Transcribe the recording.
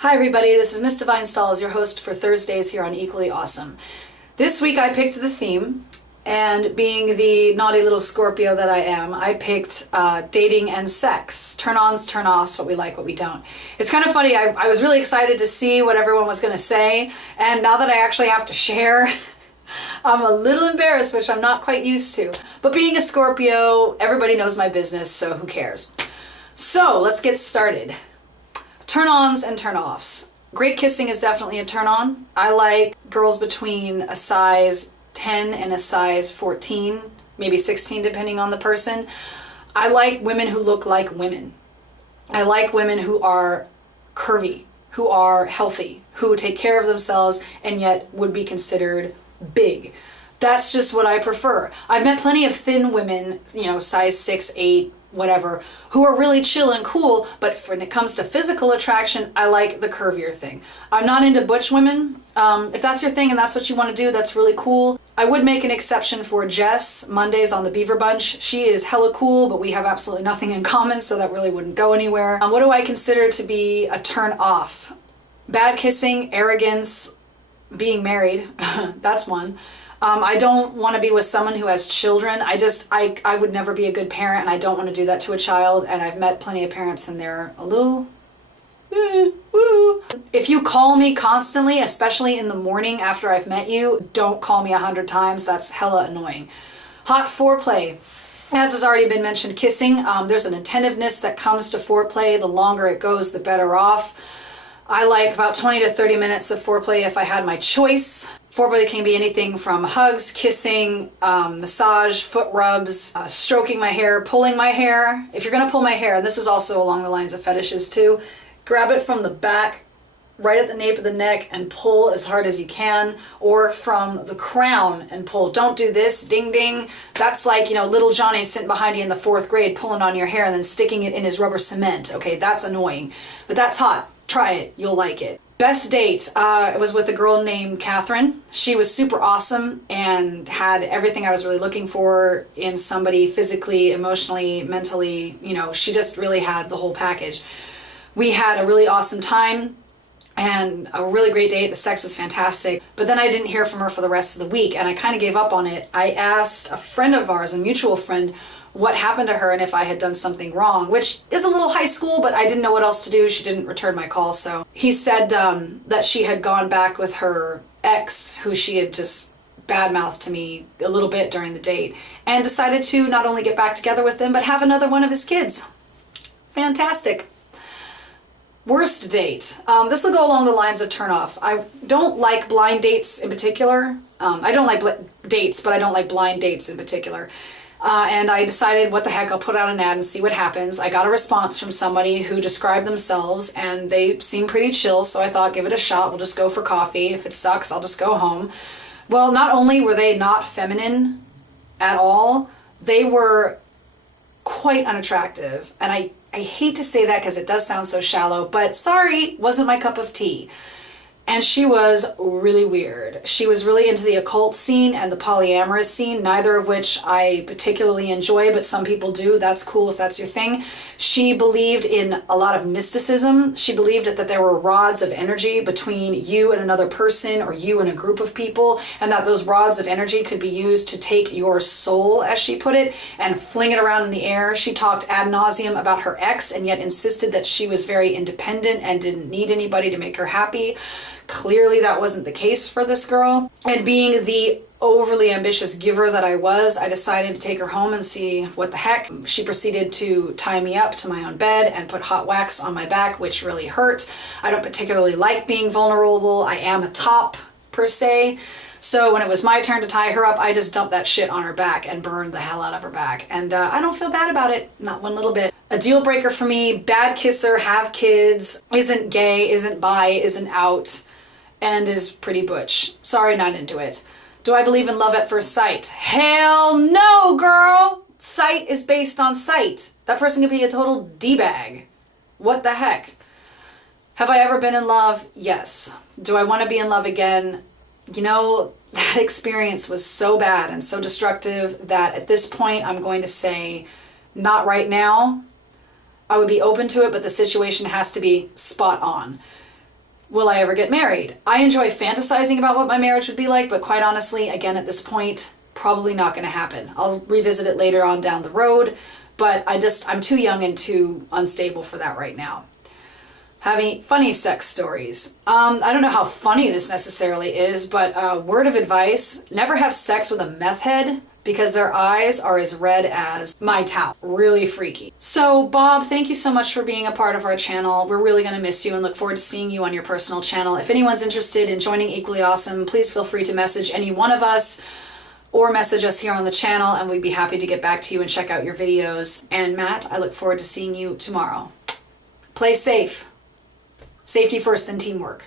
Hi everybody, this is Miss Divine Stalls, your host for Thursdays here on Equally Awesome. This week I picked the theme, and being the naughty little Scorpio that I am, I picked dating and sex. Turn-ons, turn-offs, what we like, what we don't. It's kind of funny, I was really excited to see what everyone was going to say, and now that I actually have to share, I'm a little embarrassed, which I'm not quite used to. But being a Scorpio, everybody knows my business, so who cares? So let's get started. Turn-ons and turn-offs. Great kissing is definitely a turn-on. I like girls between a size 10 and a size 14, maybe 16 depending on the person. I like women who look like women. I like women who are curvy, who are healthy, who take care of themselves and yet would be considered big. That's just what I prefer. I've met plenty of thin women, size 6, 8, whatever, who are really chill and cool, but when it comes to physical attraction, I like the curvier thing. I'm not into butch women. If that's your thing and that's what you want to do, that's really cool. I would make an exception for Jess, Mondays on the Beaver Bunch. She is hella cool, but we have absolutely nothing in common, so that really wouldn't go anywhere. What do I consider to be a turn off? Bad kissing, arrogance, being married, that's one. I don't want to be with someone who has children. I would never be a good parent, and I don't want to do that to a child, and I've met plenty of parents and they're a little woo. If you call me constantly, especially in the morning after I've met you, don't call me 100 times. That's hella annoying. Hot foreplay. As has already been mentioned, kissing. There's an attentiveness that comes to foreplay. The longer it goes, the better off. I like about 20 to 30 minutes of foreplay if I had my choice. Foreplay can be anything from hugs, kissing, massage, foot rubs, stroking my hair, pulling my hair. If you're gonna pull my hair, and this is also along the lines of fetishes too, grab it from the back, right at the nape of the neck, and pull as hard as you can, or from the crown and pull. Don't do this, ding ding. That's like, little Johnny sitting behind you in the 4th grade pulling on your hair and then sticking it in his rubber cement. Okay, that's annoying, but that's hot. Try it, you'll like it. Best date, it was with a girl named Catherine. She was super awesome and had everything I was really looking for in somebody physically, emotionally, mentally. She just really had the whole package. We had a really awesome time and a really great date. The sex was fantastic, but then I didn't hear from her for the rest of the week and I kind of gave up on it. I asked a friend of ours, a mutual friend, what happened to her and if I had done something wrong, which is a little high school, but I didn't know what else to do. She didn't return my call. So he said that she had gone back with her ex, who she had just badmouthed to me a little bit during the date, and decided to not only get back together with him, but have another one of his kids. Fantastic. Worst date. This will go along the lines of turn off. I don't like blind dates in particular. I don't like dates, but I don't like blind dates in particular. And I decided, what the heck, I'll put out an ad and see what happens. I got a response from somebody who described themselves and they seem pretty chill, so I thought, give it a shot, we'll just go for coffee. If it sucks, I'll just go home. Well, not only were they not feminine at all, they were quite unattractive. And I hate to say that because it does sound so shallow, but sorry, wasn't my cup of tea. And she was really weird. She was really into the occult scene and the polyamorous scene, neither of which I particularly enjoy, but some people do. That's cool if that's your thing. She believed in a lot of mysticism. She believed that there were rods of energy between you and another person, or you and a group of people, and that those rods of energy could be used to take your soul, as she put it, and fling it around in the air. She talked ad nauseum about her ex and yet insisted that she was very independent and didn't need anybody to make her happy. Clearly that wasn't the case for this girl. And being the overly ambitious giver that I was, I decided to take her home and see what the heck. She proceeded to tie me up to my own bed and put hot wax on my back, which really hurt. I don't particularly like being vulnerable. I am a top, per se. So when it was my turn to tie her up, I just dumped that shit on her back and burned the hell out of her back. And I don't feel bad about it, not one little bit. A deal breaker for me, bad kisser, have kids, isn't gay, isn't bi, isn't out, and is pretty butch. Sorry, not into it. Do I believe in love at first sight? Hell no, girl! Sight is based on sight. That person could be a total D-bag. What the heck? Have I ever been in love? Yes. Do I want to be in love again? That experience was so bad and so destructive that at this point I'm going to say, not right now. I would be open to it, but the situation has to be spot on. Will I ever get married? I enjoy fantasizing about what my marriage would be like, but quite honestly, again, at this point, probably not going to happen. I'll revisit it later on down the road, but I'm too young and too unstable for that right now. Having funny sex stories. I don't know how funny this necessarily is, but word of advice, never have sex with a meth head because their eyes are as red as my towel. Really freaky. So Bob, thank you so much for being a part of our channel. We're really going to miss you and look forward to seeing you on your personal channel. If anyone's interested in joining Equally Awesome, please feel free to message any one of us or message us here on the channel, and we'd be happy to get back to you and check out your videos. And Matt, I look forward to seeing you tomorrow. Play safe. Safety first, then teamwork.